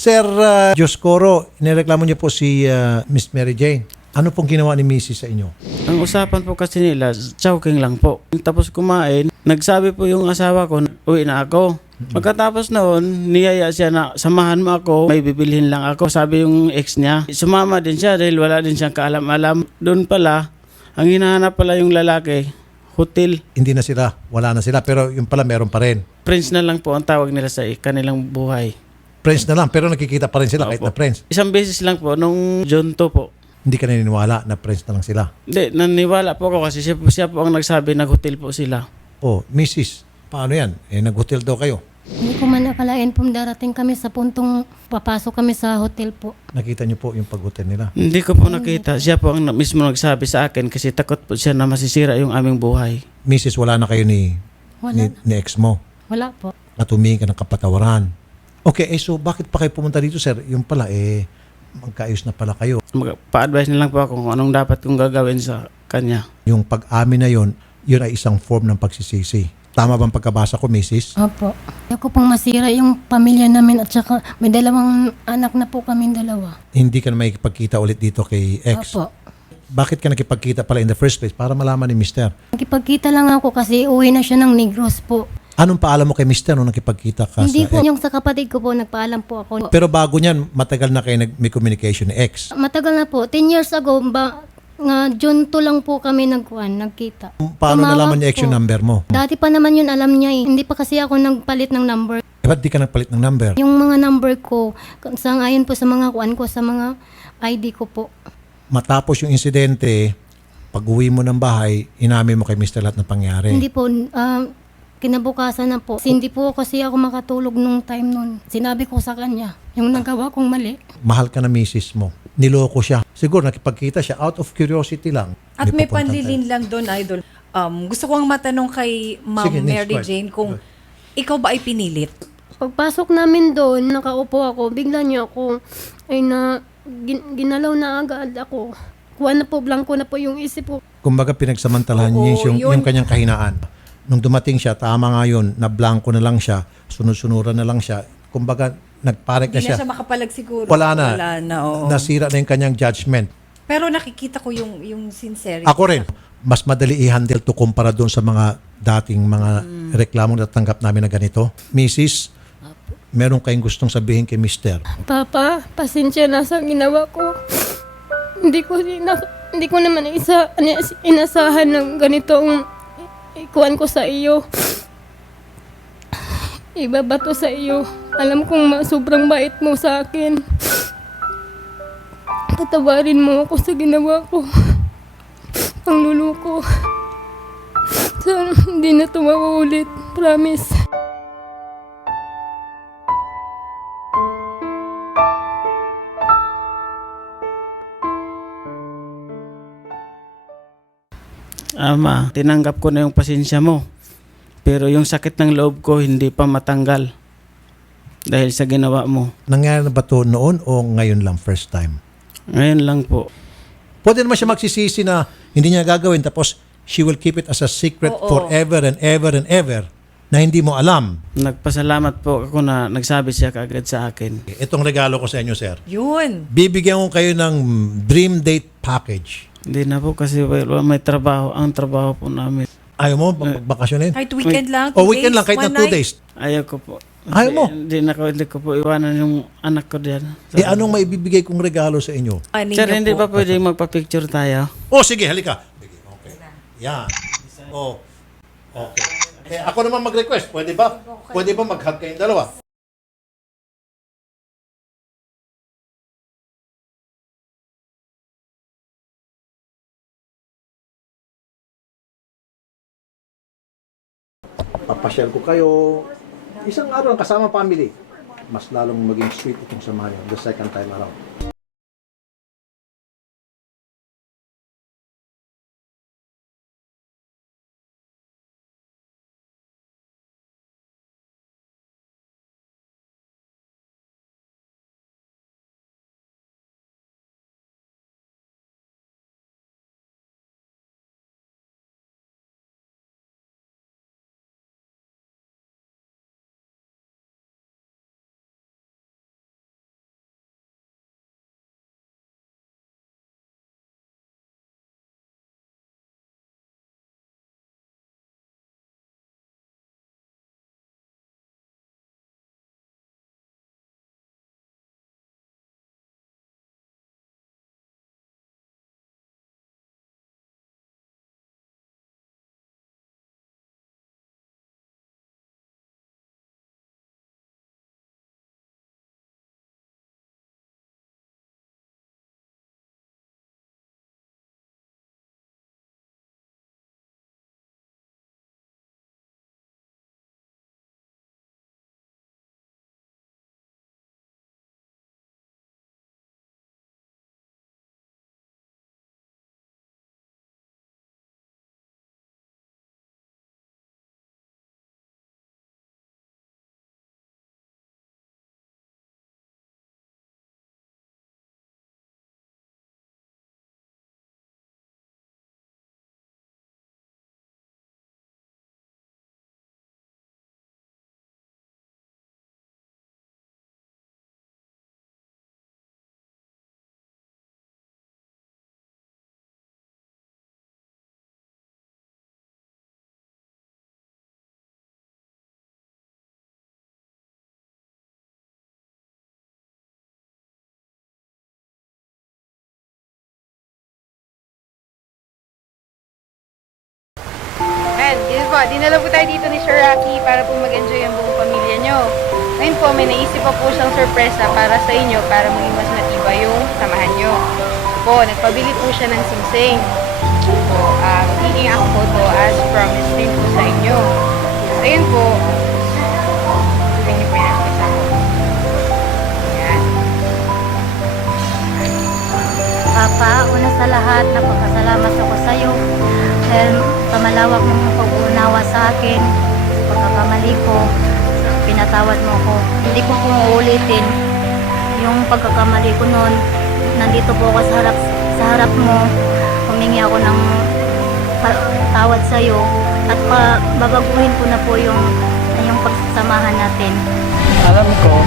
Sir Dioscoro, nireklamo niyo po si Miss Mary Jane. Ano pong ginawa ni Mrs. sa inyo? Ang usapan po kasi nila, choking lang po. Tapos kumain, nagsabi po yung asawa ko, uwi na ako. Pagkatapos noon, niyaya siya na samahan mo ako, may bibilhin lang ako. Sabi yung ex niya, sumama din siya dahil wala din siyang kaalam-alam. Doon pala, ang hinahanap pala yung lalaki, hotel. Hindi na sila, wala na sila, pero yung pala meron pa rin. Friends na lang po ang tawag nila sa kanilang buhay. Friends na lang, pero nakikita pa rin sila kahit na friends. Isang beses lang po, nung June 2 po. Hindi ka naniniwala na friends na lang sila. Hindi, naniwala po ako kasi siya po ang nagsabi, nag-hotel po sila. Oh, Mrs., paano yan? Nag-hotel daw kayo. Hindi ko man akalain po darating kami sa puntong papasok kami sa hotel po. Nakita niyo po yung pag-hotel nila. Hindi ko po nakita. Siya po ang mismo nagsabi sa akin kasi takot po siya na masisira yung aming buhay. Mrs., wala na kayo ni ex mo. Wala po. At humingi ka ng kapatawaran. Okay, so bakit pa kayo pumunta dito, sir? Yung pala, magkaayos na pala kayo. Pa-advise na lang po ako kung anong dapat kong gagawin sa kanya. Yung pag-amin na yun ay isang form ng pagsisisi. Tama bang pagkabasa ko, Mrs.? Opo. Ako pong masira yung pamilya namin at saka may dalawang anak na po kaming dalawa. Hindi ka na makikipagkita ulit dito kay ex. Opo. Bakit ka nakipagkita pala in the first place? Para malaman ni Mr. Nakipagkita lang ako kasi uwi na siya ng Negros po. Anong paalam mo kay Mr. nung nakipagkita ka Hindi sa po, ex? yung sa kapatid ko po, nagpaalam po ako. Pero bago niyan, matagal na kayo may communication ni ex. Matagal na po, 10 years ago, nga June 2 lang po kami nagkita. Paano Tumawag nalaman niya ex po. yung number mo? Dati pa naman yun alam niya eh. Hindi pa kasi ako nagpalit ng number. Ba't di ka nagpalit ng number? Yung mga number ko, ayon po sa mga kuan ko, sa mga ID ko po. Matapos yung insidente, pag uwi mo ng bahay, inamin mo kay Mr. lahat ng pangyari. Hindi po, kinabukasan na po. Hindi po kasi ako makatulog nung time nun. Sinabi ko sa kanya, yung nagawa kong mali. Mahal ka na misis mo. Niloko siya. Siguro nakipagkita siya out of curiosity lang. At may pupuntahan panlilin lang doon, Idol. Gusto ko ang matanong kay Ma'am Sige, next Mary part. Jane kung ikaw ba ay pinilit? Pagpasok namin doon, nakaupo ako, bigla niya ako, ginalaw na agad ako. Kuha na po, blanco na po yung isip ko. Kumbaga pinagsamantalahan Oo, niya yun. yung kanyang kahinaan. Nung dumating siya, tama nga yun, na blanco na lang siya, sunod-sunuran na lang siya. Kumbaga, nagparek na Hindi siya. na siya makapalag siguro. Wala na. Wala na, oo. Nasira na yung kanyang judgment. Pero nakikita ko yung sincerity. Ako rin, mas madali i-handle to kumpara doon sa mga dating mga reklamong natanggap namin na ganito. Mrs., meron kayong gustong sabihin kay Mr. Papa, pasensya na sa ginawa ko. Hindi ko naman inasahan ng ganitong ikuan ko sa iyo. Ibabato sa iyo. Alam kong sobrang bait mo sa akin. Patawarin mo ako sa ginawa ko. Ang luluko. Sana hindi na ito mauulit. Promise. Ama, tinanggap ko na yung pasensya mo. Pero yung sakit ng loob ko hindi pa matanggal. Dahil sa ginawa mo. Nangyari na ba to noon o ngayon lang, first time? Ngayon lang po. Pwede naman siya magsisisi na hindi niya gagawin tapos she will keep it as a secret Oo. forever and ever and ever na hindi mo alam. Nagpasalamat po ako na nagsabi siya kaagad sa akin. Itong regalo ko sa inyo, sir. Yun. Bibigyan ko kayo ng dream date package. Hindi na po kasi may trabaho. Ang trabaho po namin. Ayaw mo magbakasyonin? Kahit weekend lang. O weekend lang, kahit na 2 one night. days. Ayaw ko po. Ayaw mo? Hindi ko po iwanan yung anak ko diyan. Anong maibibigay kong regalo sa inyo? Ani Sir, niyo hindi po. ba pwede magpa-picture tayo? Oh, sige, halika. Okay. Yan. Oh. Okay. Ako naman mag-request. Pwede ba? Pwede ba mag-hug kayong dalawa? Papasyal ko kayo. Isang araw kasama family. Mas lalong maging sweet itong samahan niyo the second time around. dinala po tayo dito ni Sir Rocky para po mag-enjoy ang buong pamilya nyo. Ngayon po, may naisip pa po siyang sorpresa para sa inyo para maging mas matibay yung samahan nyo. Po, nagpabili po siya ng singsing. Po, magiging ako po to as promised din po sa inyo. Ayun po, sabihin niyo po yan kasama. Ayan. Papa, una sa lahat, napagkasalamat ako sa iyo dahil sa malawak mong pag-uunawa sa akin, sa pagkakamali ko, pinatawad mo ko. Hindi ko pong uulitin yung pagkakamali ko noon. Nandito po ako sa harap mo, humingi ako ng tawad sa iyo at babaguhin ko na po yung pagsasamahan natin. Alam ko,